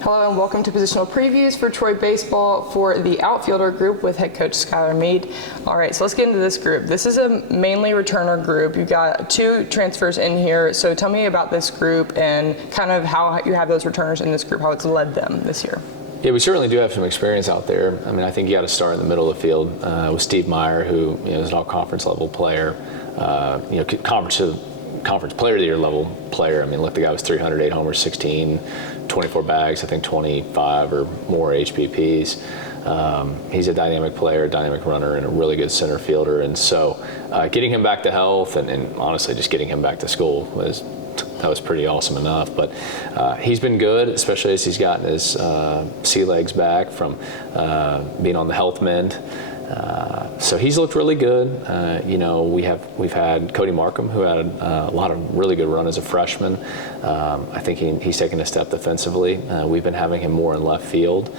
Hello and welcome to Positional Previews for Troy Baseball for the Outfielder group with head coach Skylar Mead. All right, so let's get into this group. This is a mainly returner group. You've got 2 transfers in here, so tell me about this group and kind of how you have those returners in this group, how it's led them this year. Yeah, we certainly do have some experience out there. I mean, I think you got to start in the middle of the field with Steve Meyer, who is an all-conference level player, conference player of the year level player. I mean, look, the guy was 308 homers, 16, 24 bags, I think 25 or more HBPs. He's a dynamic player, dynamic runner, and a really good center fielder. And so getting him back to health and honestly just getting him back to school was pretty awesome enough. But he's been good, especially as he's gotten his sea legs back from being on the health mend. So he's looked really good. We've had Cody Markham, who had a lot of really good run as a freshman. I think he's taken a step defensively. We've been having him more in left field.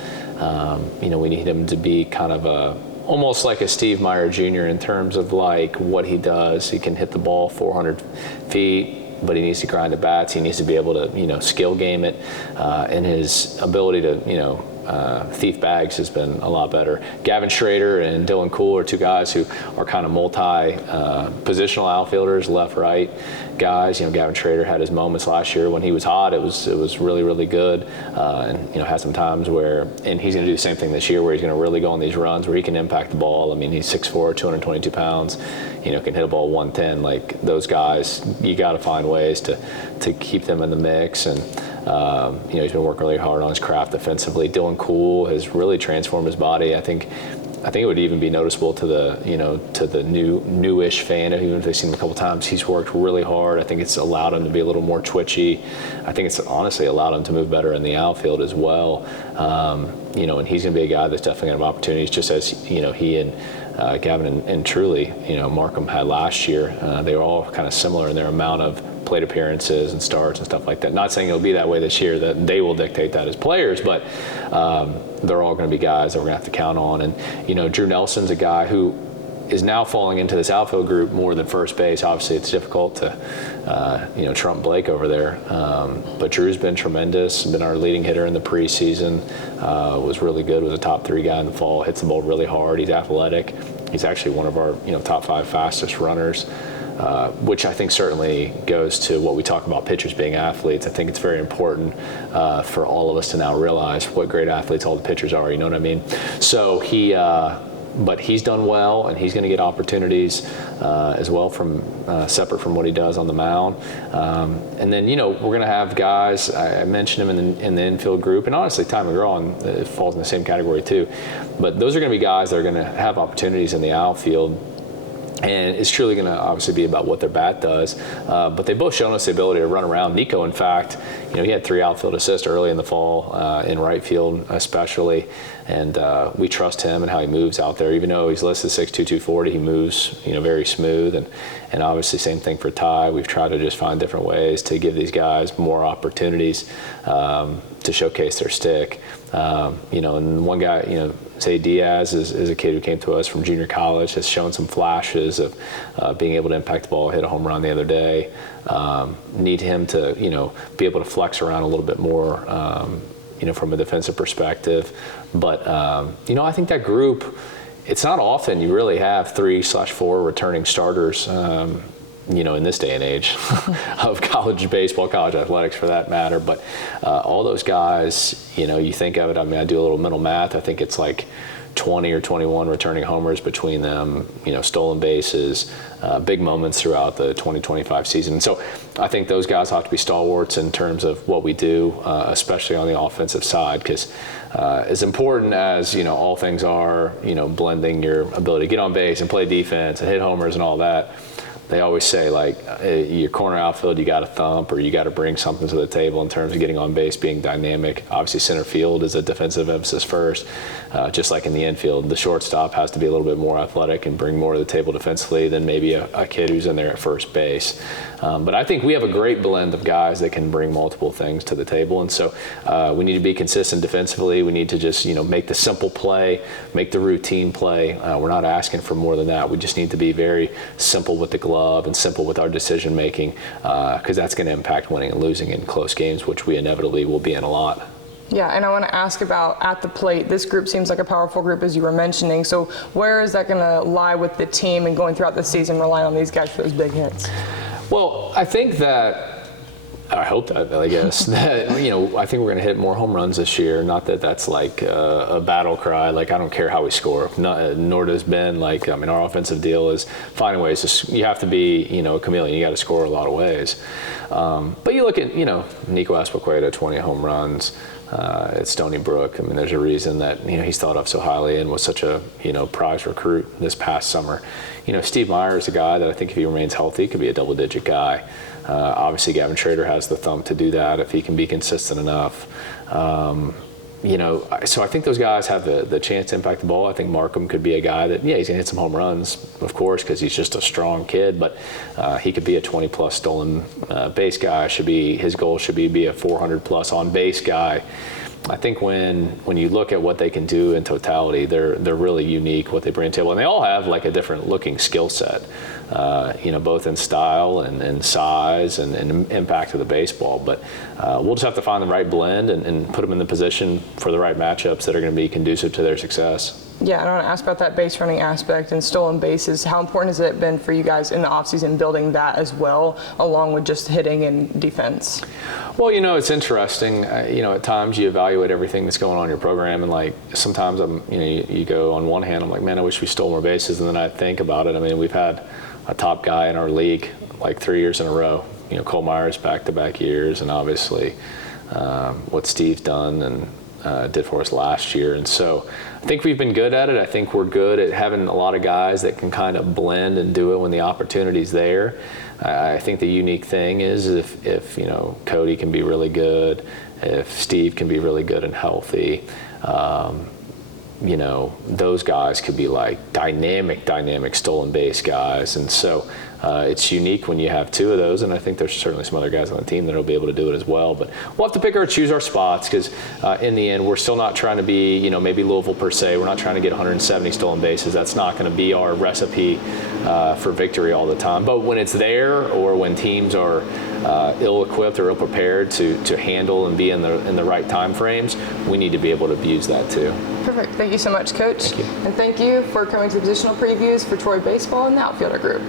We need him to be kind of almost like a Steve Meyer Jr. in terms of like what he does. He can hit the ball 400 feet, but he needs to grind at bats. He needs to be able to, skill game it, and his ability to, thief bags has been a lot better. Gavin Schrader and Dylan Cool are 2 guys who are kind of multi-positional outfielders, left-right guys. Gavin Schrader had his moments last year when he was hot. It was really, really good, and had some times where, and he's going to do the same thing this year, where he's going to really go on these runs where he can impact the ball. I mean, he's 6'4", 222 pounds. Can hit a ball 110. Like those guys, you got to find ways to keep them in the mix. And he's been working really hard on his craft defensively. Dylan Cool has really transformed his body. I think it would even be noticeable to the newish fan, even if they've seen him a couple times. He's worked really hard. I think it's allowed him to be a little more twitchy. I think it's honestly allowed him to move better in the outfield as well. And he's going to be a guy that's definitely going to have opportunities, just as he and Gavin and Truly, Markham had last year. They were all kind of similar in their amount of plate appearances and starts and stuff like that. Not saying it'll be that way this year, that they will dictate that as players, but they're all going to be guys that we're going to have to count on. And, Drew Nelson's a guy who is now falling into this outfield group more than first base. Obviously, it's difficult to, trump Blake over there. But Drew's been tremendous, been our leading hitter in the preseason, was really good, was a top 3 guy in the fall, hits the ball really hard, he's athletic. He's actually one of our, top 5 fastest runners. Which I think certainly goes to what we talk about pitchers being athletes. I think it's very important for all of us to now realize what great athletes all the pitchers are, you know what I mean? So but he's done well, and he's going to get opportunities as well from separate from what he does on the mound. And then, we're going to have guys, I mentioned him in the infield group, and honestly, Ty McGraw falls in the same category too. But those are going to be guys that are going to have opportunities in the outfield. And it's truly going to obviously be about what their bat does. But they've both shown us the ability to run around. Nico, in fact, he had 3 outfield assists early in the fall, in right field especially. And we trust him and how he moves out there. Even though he's listed 6'2", 240, he moves, very smooth. And obviously, same thing for Ty. We've tried to just find different ways to give these guys more opportunities to showcase their stick. And one guy, say Diaz is a kid who came to us from junior college, has shown some flashes of being able to impact the ball, hit a home run the other day. Need him to, be able to flex around a little bit more, from a defensive perspective. But, I think that group, it's not often you really have 3/4 returning starters, in this day and age of college baseball, college athletics for that matter. But all those guys, you think of it, I mean, I do a little mental math. I think it's like 20 or 21 returning homers between them, stolen bases, big moments throughout the 2025 season. And so I think those guys have to be stalwarts in terms of what we do, especially on the offensive side, because as important as, all things are, blending your ability to get on base and play defense and hit homers and all that, they always say, like, your corner outfield, you got to thump, or you got to bring something to the table in terms of getting on base, being dynamic. Obviously, center field is a defensive emphasis first. Just like in the infield, the shortstop has to be a little bit more athletic and bring more to the table defensively than maybe a kid who's in there at first base. But I think we have a great blend of guys that can bring multiple things to the table. And so we need to be consistent defensively. We need to just, make the simple play, make the routine play. We're not asking for more than that. We just need to be very simple with the glove and simple with our decision making, because that's going to impact winning and losing in close games, which we inevitably will be in a lot. Yeah, and I want to ask about at the plate. This group seems like a powerful group, as you were mentioning. So where is that going to lie with the team and going throughout the season, relying on these guys for those big hits? Well, I think that, I hope that, I guess, that, I think we're going to hit more home runs this year. Not that that's like a battle cry. Like, I don't care how we score. Nor does Ben. Like, I mean, our offensive deal is finding ways to, you have to be, a chameleon. You got to score a lot of ways. But you look at, Nico Aspaqueta, 20 home runs. At Stony Brook. I mean, there's a reason that he's thought of so highly and was such a prize recruit this past summer. Steve Meyer is a guy that I think if he remains healthy could be a double-digit guy. Obviously, Gavin Schrader has the thump to do that if he can be consistent enough. So I think those guys have the chance to impact the ball. I think Markham could be a guy that, he's going to hit some home runs, of course, because he's just a strong kid, but he could be a 20-plus stolen base guy. His goal should be a 400-plus on-base guy. I think when you look at what they can do in totality, they're really unique, what they bring to the table. And they all have like a different looking skill set, both in style and size and impact of the baseball. But we'll just have to find the right blend and put them in the position for the right matchups that are going to be conducive to their success. Yeah, and I want to ask about that base running aspect and stolen bases. How important has it been for you guys in the offseason building that as well, along with just hitting and defense? Well, it's interesting. At times you evaluate everything that's going on in your program, and like sometimes you go on one hand, I'm like, man, I wish we stole more bases, and then I think about it. I mean, we've had a top guy in our league like 3 years in a row. Cole Myers back-to-back years, and obviously what Steve's done and did for us last year. And so I think we've been good at it. I think we're good at having a lot of guys that can kind of blend and do it when the opportunity's there. I think the unique thing is if Cody can be really good, if Steve can be really good and healthy, those guys could be like dynamic stolen base guys. And so it's unique when you have two of those, and I think there's certainly some other guys on the team that will be able to do it as well. But we'll have to choose our spots, because in the end, we're still not trying to be, maybe Louisville per se. We're not trying to get 170 stolen bases. That's not going to be our recipe for victory all the time. But when it's there, or when teams are ill-equipped or ill-prepared to handle and be in the right time frames, we need to be able to abuse that too. Perfect. Thank you so much, Coach. Thank you. And thank you for coming to the positional previews for Troy Baseball and the Outfielder Group.